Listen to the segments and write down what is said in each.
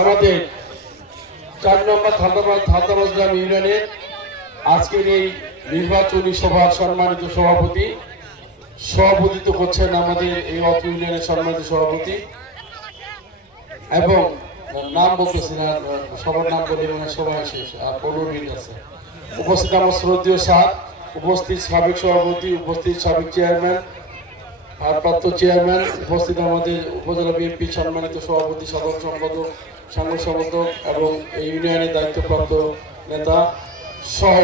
আমাদের চার নম্বর থাতাবাজ থাতাবাজগ্রাম ইউনিয়নের আজকের এই নির্বাচনী সভার সম্মানিত সভাপতি, সভাপতিত্ব করছেন আমাদের এই অত্র ইউনিয়নের সম্মানিত সভাপতি। এবং নাম বলতেছি না, সবার নাম বলে মনে সবাই শেষ, আর পনেরো মিনিট আছে। উপস্থিত আমার শ্রদ্ধীয় স্যার, উপস্থিত সাবেক সভাপতি, উপস্থিত সাবেক চেয়ারম্যান, ভারপ্রাপ্ত চেয়ারম্যান, উপস্থিত আমাদের উপজেলা বিএনপি সম্মানিত সভাপতি, সাধারণ সম্পাদক সাংগ সম্পাদক এবং এই ইউনিয়নের দায়িত্বপ্রাপ্ত নেতা সহ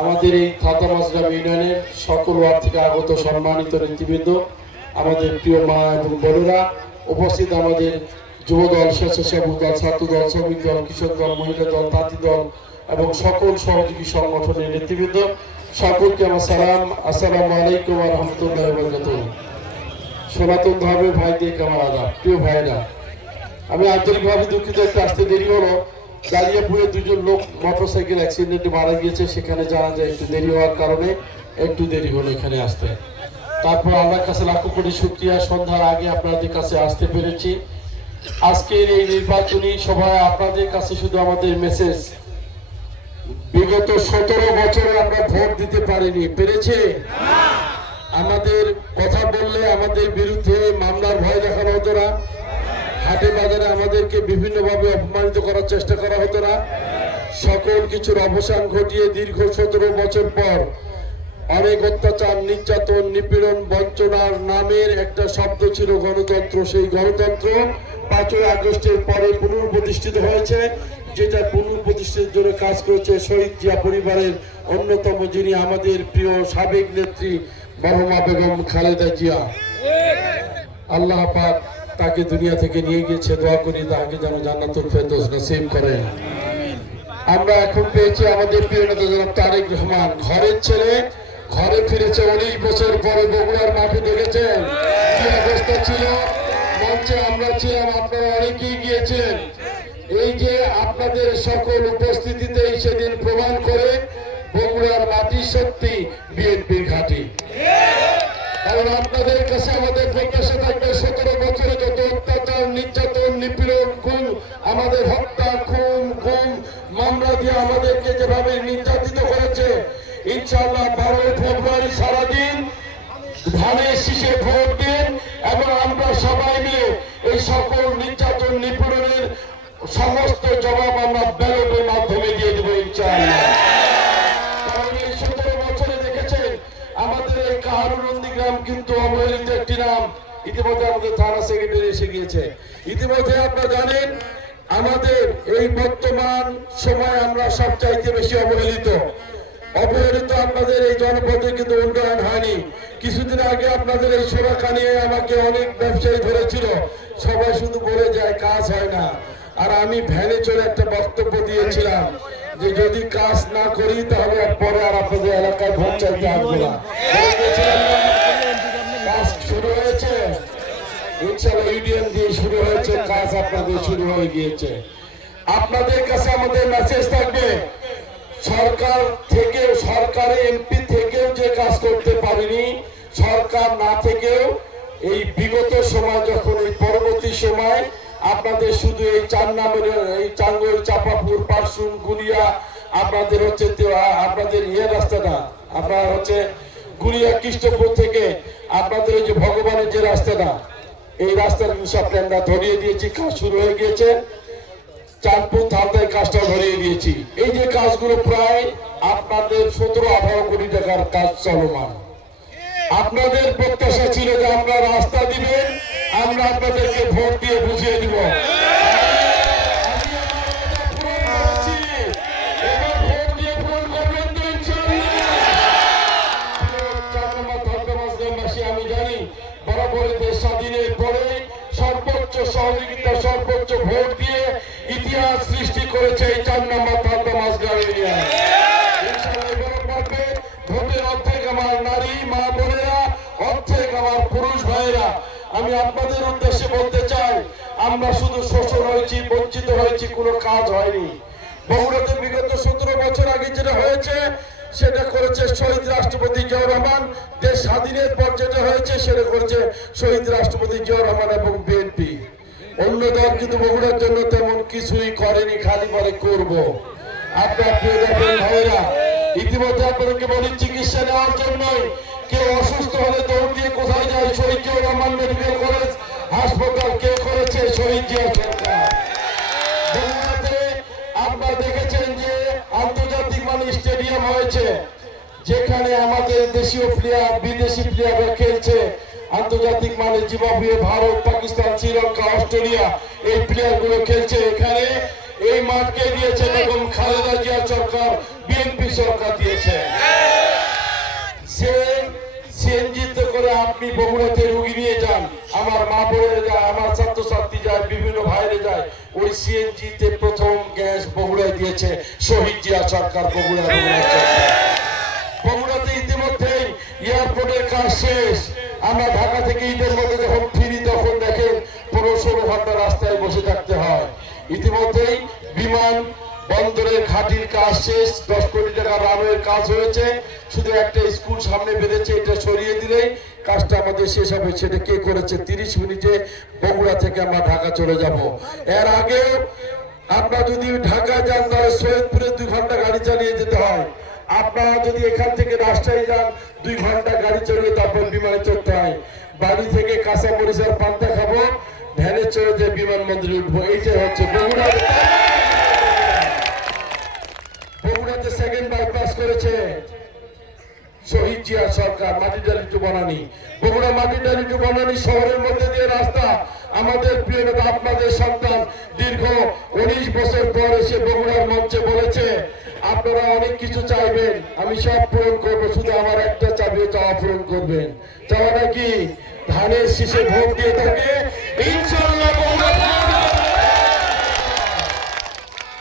আমাদের এই থাতা মাঝগ্রাম ইউনিয়নের সকল ওয়ার্ড থেকে আগত সম্মানিত নেতৃবৃন্দ, আমাদের প্রিয় মা এবং বোনেরা, উপস্থিত আমাদের যুব দল স্বেচ্ছাসেবক দল ছাত্র দল শ্রমিক দল, কৃষক দল, মহিলা দল, তাঁতি দল এবং সকল সহযোগী সংগঠনের নেতৃবৃন্দ, সকলকে আমার সালাম, আসসালামু আলাইকুম রহমতুল্লাহ বরকাত সনাতন ধর্মের ভাইদের আমার আদাব প্রিয় ভাইরা। আমি আন্তরিকভাবে দুঃখিত একটু আসতে দেরি হলো। গালিয়াপুরে দুজন লোক মোটরসাইকেল অ্যাক্সিডেন্টে মারা গিয়েছে সেখানে জানা যায় একটু দেরি হওয়ার কারণে একটু দেরি হলো এখানে আসতে। তারপর আল্লাহর কাছে লাখো কোটি শুক্রিয়া। সন্ধ্যার আগে আপনাদের কাছে আসতে পেরেছি। আজকের এই নির্বাচনী সভায় আপনাদের কাছে শুধু আমাদের মেসেজ বিগত সতেরো বছরে আমরা ভোট দিতে পারিনি। পেরেছে? আমাদের কথা বললে আমাদের বিরুদ্ধে মামলার ভয় দেখানো হতো না। হাটে বাজারে আমাদেরকে বিভিন্নভাবে অপমানিত করার চেষ্টা করা হতো না। সকল কিছুর অবসান ঘটিয়ে দীর্ঘ সতেরো বছর পর অনেক অত্যাচার, নির্যাতন, নিপীড়ন, বঞ্চনার নামের একটা শব্দ ছিল গণতন্ত্র। সেই গণতন্ত্র পাঁচই আগস্টের পরে পুনঃপ্রতিষ্ঠিত হয়েছে, যেটা পুনঃপ্রতিষ্ঠিত জন্য কাজ করেছে শহীদ জিয়া পরিবারের অন্যতম যিনি আমাদের প্রিয় সাবেক নেত্রী মরহমা বেগম খালেদা জিয়া। আল্লাহ পাক তাকে দুনিয়া থেকে নিয়ে গিয়েছে, দোয়া করি তাকে যেন জান্নাতুল ফেরদৌস নসিব করেন আমরা এখন পেয়েছি আমাদের প্রিয় নেতা জনাব তারেক রহমান, ঘরের ছেলে, ঘরে ফিরেছে উনিশ বছর পরে বগুড়ার মাঠে দেখেছেন কি অবস্থা ছিল? মঞ্চে আমরা ছিলাম, আপনারা অনেকেই গিয়েছেন। এই যে আপনাদের সকল উপস্থিতিতে সেদিন প্রমাণ করে বগুড়ার মাটি সত্যি বিএনপির ঘাঁটি। কারণ আপনাদের কাছে আমাদের যেভাবে নির্যাতিত করেছে। ইনশাআল্লাহ বারোই ফেব্রুয়ারি সারাদিন ধানের শীষে ভোট দিন এবং আমরা সবাই মিলে এই সকল নির্যাতন নিপীড়নের সমস্ত জবাব আমরা ব্যালটের মাধ্যমে দিয়ে দেবো আমাদের গ্রাম কিন্তু ইতিমধ্যে আমাদের এসে গিয়েছে। ইতিমধ্যে জানেন, আমাদের এই বর্তমান সময় আমরা সবচাইতে বেশি অবহেলিত। অবহেলিত আপনাদের এই জনপদে কিন্তু উন্নয়ন হয়নি। কিছুদিন আগে আপনাদের এই সুরক্ষা নিয়ে আমাকে অনেক ব্যবসায়ী ধরেছিল। সবাই শুধু বলে যায়, কাজ হয় না। আর আমি ভ্যানে চলে একটা বক্তব্য দিয়েছিলাম যে, যদি কাজ না করি, তাহলে পরে আর আপনাদের এলাকায় ভোট চাইতে আসব না? কাজ শুরু হয়েছে। ইনশাল্লাহ ইউডিএম দিয়ে শুরু হয়েছে, কাজ আপনাদের শুরু হয়ে গিয়েছে। আপনাদের কাছে আমাদের মেসেজ থাকবে, সরকার থেকেও সরকারে এমপি থেকেও যে কাজ করতে পারেনি, সরকার না থেকেও এই বিগত সময় যখন, এই পরবর্তী সময় আপনাদের শুধু এই চার নামের, এই চাঙ্গল, চাপাপুর পারসুন গুলিয়া আপনাদের হচ্ছে আপনাদের ইয়ে রাস্তাটা, আপনার হচ্ছে গুলিয়া কৃষ্ণপুর থেকে আপনাদের এই যে ভগবানের যে রাস্তাটা, এই রাস্তার সবটা আমরা ধরিয়ে দিয়েছি, কাজ শুরু হয়ে গিয়েছে। চাঁদপুর থানায় কাজটা ধরিয়ে দিয়েছি। এই যে কাজগুলো প্রায় আপনাদের সতেরো, আঠারো কোটি টাকার কাজ চলমান। আপনাদের প্রত্যাশা ছিল যে আমরা রাস্তা দিবেন আমরা আপনাদেরকে ভোট দিয়ে বুঝিয়ে দিব। সর্বোচ্চ সহযোগিতা, সর্বোচ্চ ভোট দিয়ে ইতিহাস সৃষ্টি করেছে এই চার নম্বর ধর্মমাস গ্রাম। এরিয়া ইনশাআল্লাহ এবারও পারবে। ভোটের অর্ধেক আমার নারী, মা বোনেরা, অর্ধেক আমার পুরুষ ভাইয়েরা। আমি আপনাদের উদ্দেশ্যে বলতে চাই, আমরা শুধু শোষণ হয়েছি, বঞ্চিত হয়েছি, কোনো কাজ হয়নি। বগুড়াতে বিগত সতেরো বছর আগে যেটা হয়েছে, সেটা করেছে শহীদ রাষ্ট্রপতি জিয়াউর রহমান। দেশ স্বাধীনের পর যেটা হয়েছে, সেটা করেছে শহীদ রাষ্ট্রপতি জিয়াউর রহমান এবং বিএনপি। অন্য দল কিন্তু বগুড়ার জন্য তেমন কিছুই করেনি, খালি বলে করব। কেউ করেছে? দেখেছেন যে আন্তর্জাতিক মানে স্টেডিয়াম হয়েছে, যেখানে আমাদের দেশীয় প্লেয়ার, বিদেশি প্লেয়াররা খেলছে। আন্তর্জাতিক মানে জিম্বাবুয়ে ভারত, পাকিস্তান, শ্রীলঙ্কা, অস্ট্রেলিয়া এই প্লেয়ারগুলো খেলছে এখানে। এই মাঠকে দিয়েছে বেগম খালেদা জিয়া সরকার বিএনপি সরকার দিয়েছে। আমার মা যায়, আমার ছাত্রছাত্রী বিভিন্ন ভাইরে যায়। ওই প্রথম গ্যাস বগুড়ায় দিয়েছে শহীদ জিয়া বগুড়া ইতিমধ্যেই এয়ারপোর্টের কাজ শেষ। আমরা ঢাকা থেকে ঈদের মধ্যে যখন ফিরি, তখন দেখেন পনেরো ষোলো ঘণ্টা রাস্তায় বসে থাকতে হয়। ইতিমধ্যেই বিমান বন্দরের ঘাটির কাজ শেষ, দশ কোটি টাকা রানওয়ের কাজ হয়েছে। শুধু একটা স্কুল সামনে বেঁধেছে, এটা সরিয়ে দিলেই কাজটা আমাদের শেষ হবে। সেটা কে করেছে? তিরিশ মিনিটে বগুড়া থেকে আমরা ঢাকা চলে যাব। এর আগে আপনারা যদি ঢাকা যান, তাহলে সৈয়দপুরে দুই ঘণ্টা গাড়ি চালিয়ে যেতে হয়। আপনারা যদি এখান থেকে রাজশাহী যান, দুই ঘণ্টা গাড়ি চড়িয়ে তারপর বিমানে চড়তে হয়। বাড়ি থেকে কাঁচা মরিচার পান্তা খাব, ভ্যানে চড়ে যে বিমানবন্দরে উঠবো, এইটাই হচ্ছে বগুড়া। বগুড়াতে সেকেন্ড বাইপাস করেছে, শহীদ জিয়া সরকার মাটিডালি টু বনানি। বগুড়া মাটিডালি টু বনানি শহরের মধ্যে দিয়ে রাস্তা। আমাদের প্রিয় নেতা, আপনাদের সন্তান, দীর্ঘ উনিশ বছর পর এসে বগুড়ার আপনারা অনেক কিছু চাইবেন আমি সব পূরণ করব শুধু আমার একটা চাবি চাওয়া পূরণ করবেন। চাওয়া নাকি ধানের শীষে ভোট দিয়ে থাকে? ইনশাল্লাহ।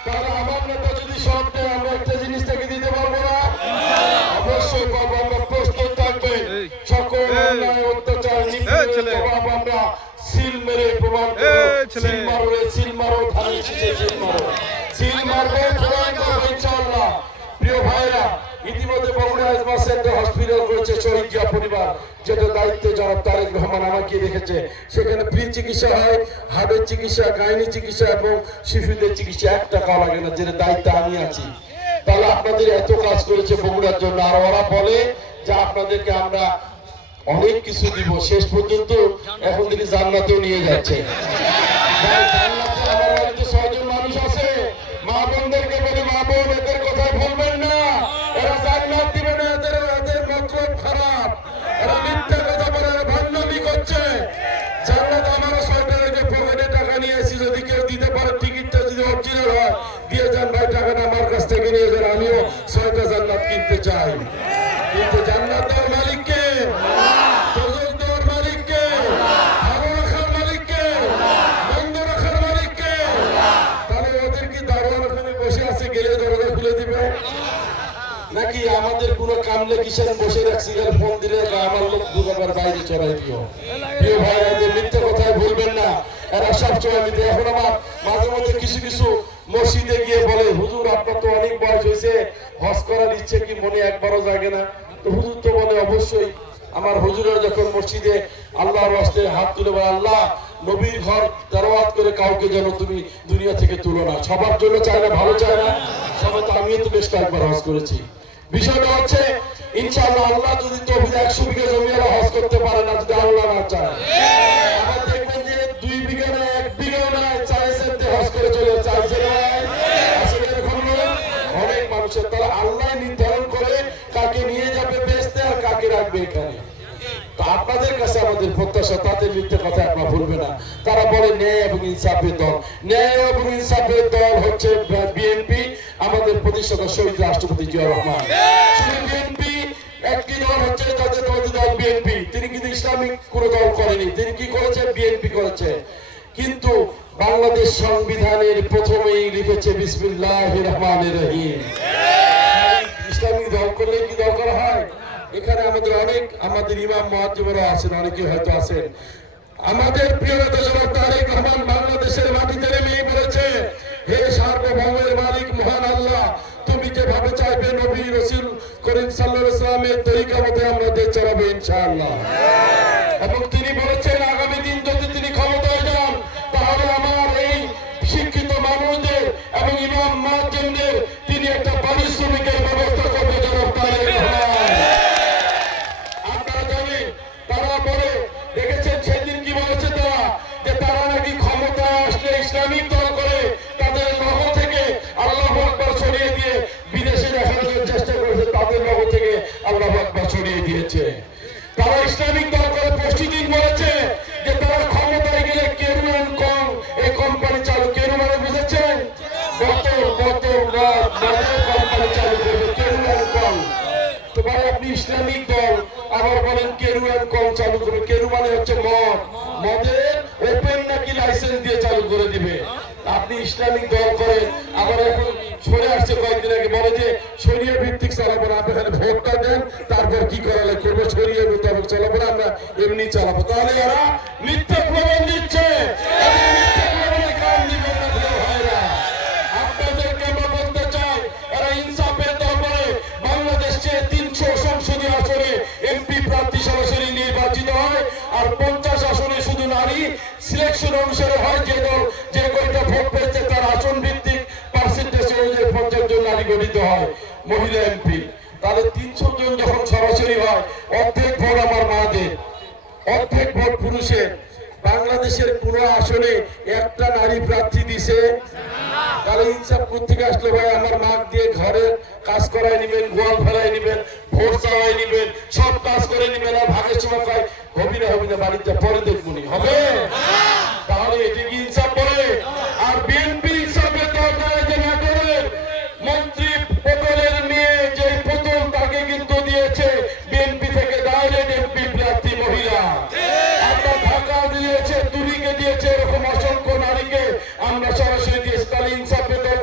তাহলে আমার নেতা যদি সব দেয় আমরা একটা জিনিস থেকে দিতে পারব না? অবশ্যই পারব আমরা প্রস্তুত থাকবেন। সকল অত্যাচার ছেলে। জবাব আমরা সিল মেরে প্রমাণ সিল মারো সিল মারো ধানের শীষে সিল মারো। সিল মারবো প্রমাণ করব ইনশাআল্লাহ প্রিয় ভাইরা ইতিমধ্যে বগুড়া সেন্টার হসপিটাল করেছে শহীদ জিয়া পরিবার। যেটা দায়িত্বে জনাব তারেক রহমান আমাকে রেখেছে, সেখানে ফ্রি চিকিৎসা হয় চিকিৎসা, গাইনি চিকিৎসা এবং শিশুদের চিকিৎসা এক টাকা লাগে না, যেটা দায়িত্ব আমি আছি। তাহলে আপনাদের এত কাজ করেছে বগুড়ার জন্য, আর ওরা বলে যে আপনাদেরকে আমরা অনেক কিছু দিব, শেষ পর্যন্ত এখন থেকে জান্নাতেও নিয়ে যাচ্ছে। ওদের কি দারোয়ান ওখানে বসে আছে? গেলে দরজা খুলে দিবে। নাকি আমাদের পুরো কামলে কিষান বসে রাখছি? ফোন দিলে আমার লোক দুবার বাইরে চড়াই দিও। প্রিয় ভাইরা, যে মিথ্যে কথায় ভুলবেন না, এরা সব সময় মিথ্যে এখন আমার মাঝে মধ্যে কিছু কিছু মসজিদে গিয়ে বলে, হুজুর, আপনার তো অনেক বয়স হয়েছে। হজ করার ইচ্ছে কি মনে একবারও জাগে না? তো হুজুর তো বলে, অবশ্যই। আমার হুজুরা যখন মসজিদে আল্লাহর হাত তুলে বলে, আল্লাহ নবীর ঘর তেরোয়াত করে কাউকে যেন তুমি দুনিয়া থেকে তুলো না। সবার জন্য চায় না, ভালো চায় না সবাই তো আমিও তো বেশ কয়েকবার হজ করেছি। বিষয়টা হচ্ছে, ইনশাআল্লাহ আল্লাহ যদি তো একশো বিঘা জমি হজ করতে পারে না, যদি আল্লাহ না চায়। প্রত্যাশা তাদের মিথ্যে কথা আপনারা ভুলবে না। তারা বলে, ন্যায় এবং ইনসাফের দল। ন্যায় এবং ইনসাফের দল হচ্ছে বিএনপি আমাদের প্রতিষ্ঠাতা শহীদ রাষ্ট্রপতি জিয়া রহমান। কিন্তু বাংলাদেশ প্রথমেই ইসলামিক দল করলে কি দরকার হয়? এখানে আমাদের অনেক আমাদের ইমাম মহাজিবরা আছেন, অনেকে হয়তো আছেন। আমাদের প্রিয় নেতা জনাব তারেক রহমান বাংলাদেশের মাটিতে নেমে বলেছে হে আবার বলেন কেরু এর কম চালু করবে। কেরু মানে হচ্ছে মদ। মদের ওপেন নাকি লাইসেন্স দিয়ে চালু করে দিবে। আপনি ইসলামিক দল করেন, আবার এখন সরে আসছে কয়েকদিন আগে, বলে যে শরীয় ভিত্তিক চালাবো না, আপনি ভোটটা দেন, তারপর কি করা করব শরীয় মোতাবেক চালাবো না, আমরা এমনি চালাবো। তাহলে এরা জন নারী গঠিত হয় মহিলা এমপি। তাহলে তিনশো জন যখন সরাসরি হয়, অর্ধেক ভোট আমার মাদের অর্ধেক ভোট পুরুষের। বাংলাদেশের কোন আসনে একটা নারী প্রার্থী দিছে। তাহলে ইনসাফ কোথেকে আসলো ভাই? আমার মাক দিয়ে ঘরে কাজ করাই নিবেন, গোয়াল ফেলাই নিবেন, ভোট চাওয়াই নিবেন, সব কাজ করে নিবেন আর ভাগের সময় কয় হবি না হবি না, বাড়িতে পরে দেখবনি হবে?